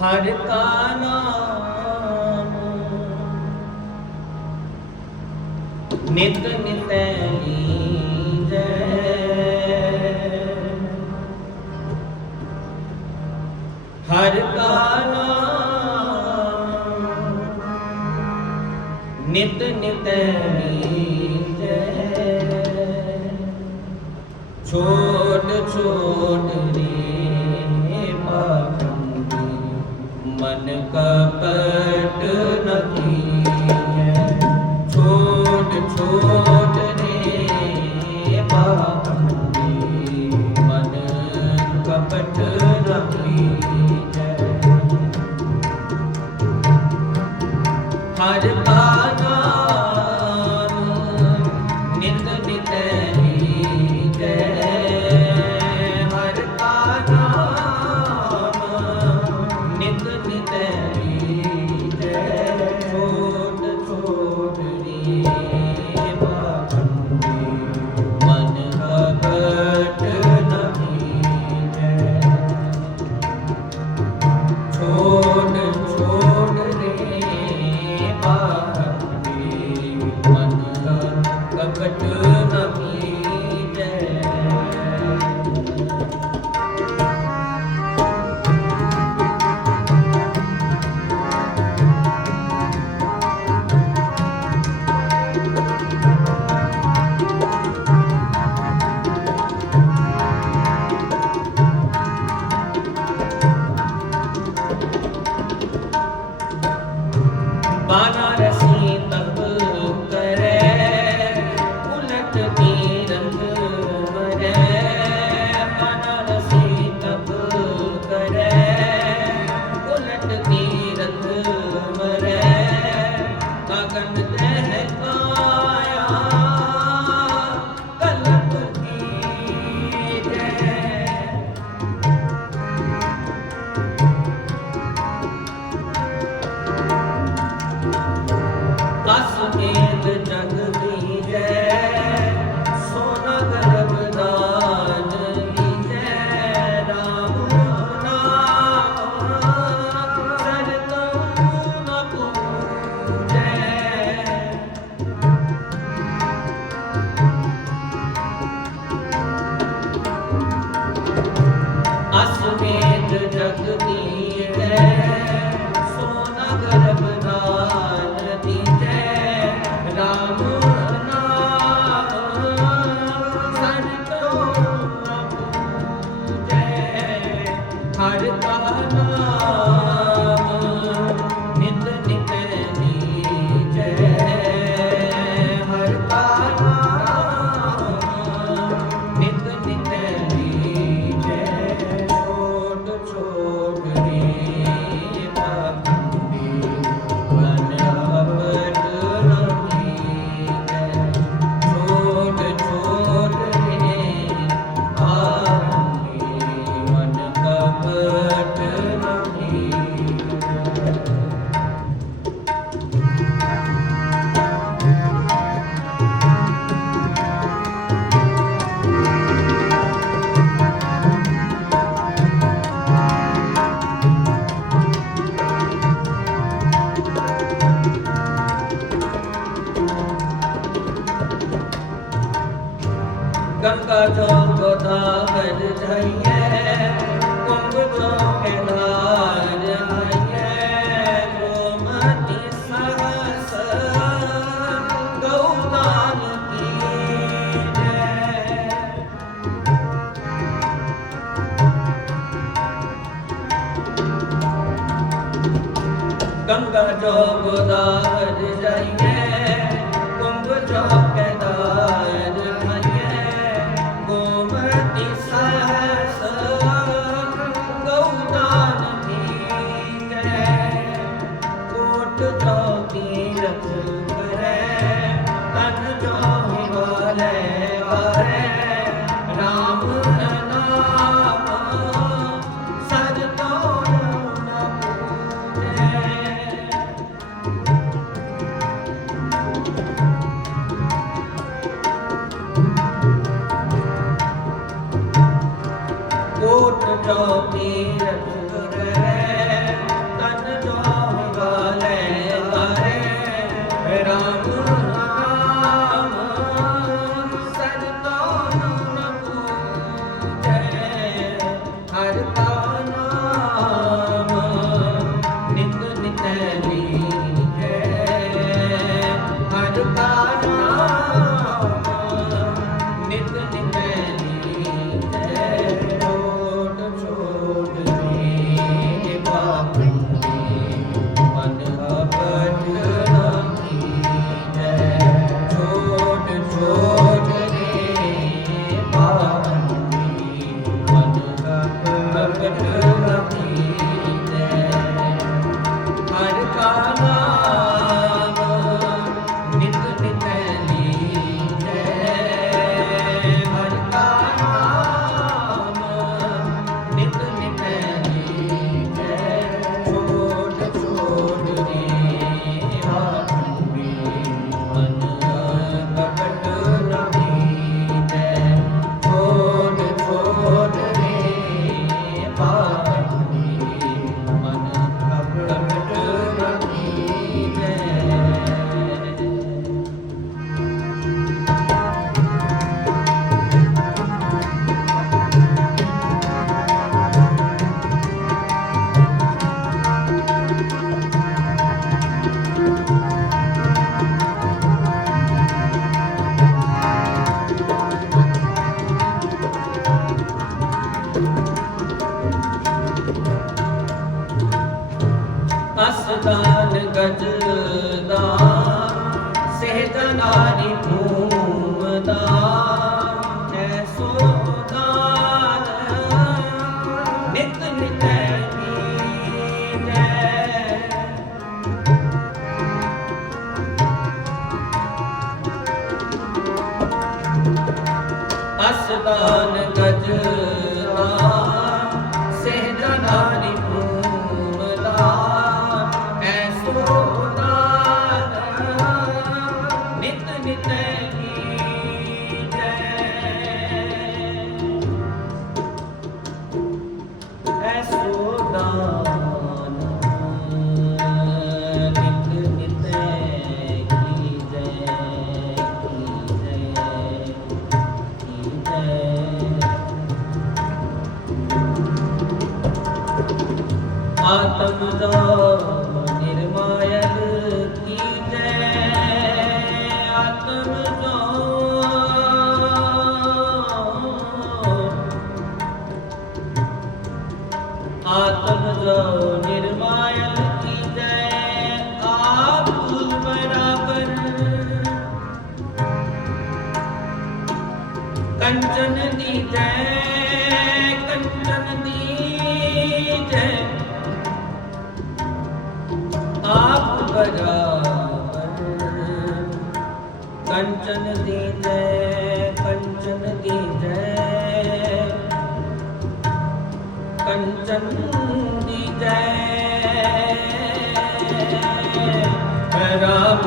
ਹਰ ਕਾ ਨਾਮ। ਨਿਤ ਨਿਤ ਹਰ ਕਾ ਨਾਮ। ਨਿਤ ਨਿਤ ਛੋਟ ਛੋਟ ਰੀ ਮਨ ਕਪਟ ਨਹੀਂ ਹੈ। ਛੋਟ ਛੋਟ ਨੇ ਪਾਪੀ ਮਨ ਕਪਟ ਨਹੀਂ ਹੈ। ਹਰ ਗੰਗਾ ਜੋਗ ਦਾਜ ਜਾਈਏ, ਕੁੰਭ ਜੋਗ ਦਾਜ ਜਾਈਏ ਗੋਮਤੀ ਸਹਸ ਗੌਦਾਨ ਠੀਕ ਹੈ ਕੋਟ ਚੌਕੀ ਰਖ Yeah. ਦਾਨ ਗਜ आत्मजो निर्मायल की जय आप बराबर कंचन दी जय कंचन दी जय आप बराबर कंचन दी जय कंचन दी जय ਚੰਡੀ ਜੈ ਰਾਮ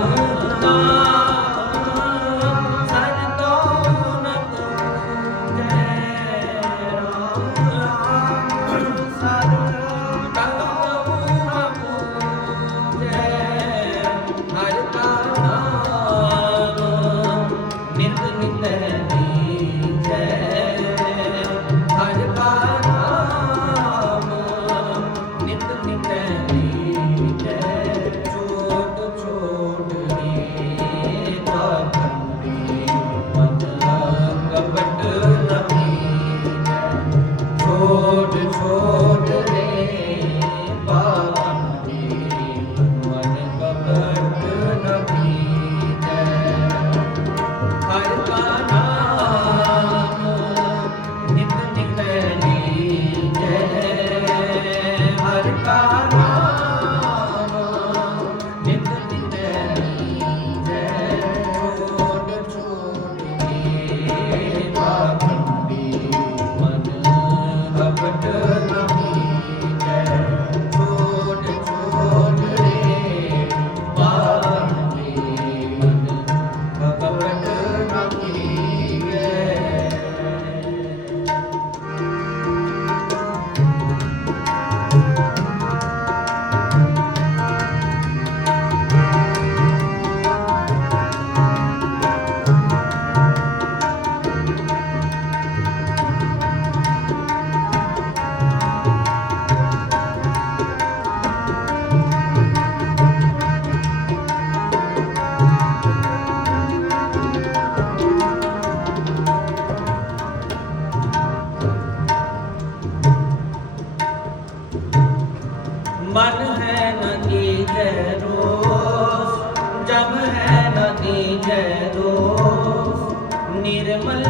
ਜਮ ਹੈ ਨਦੀ ਜੈ ਦੋਸ ਨਿਰਮਲ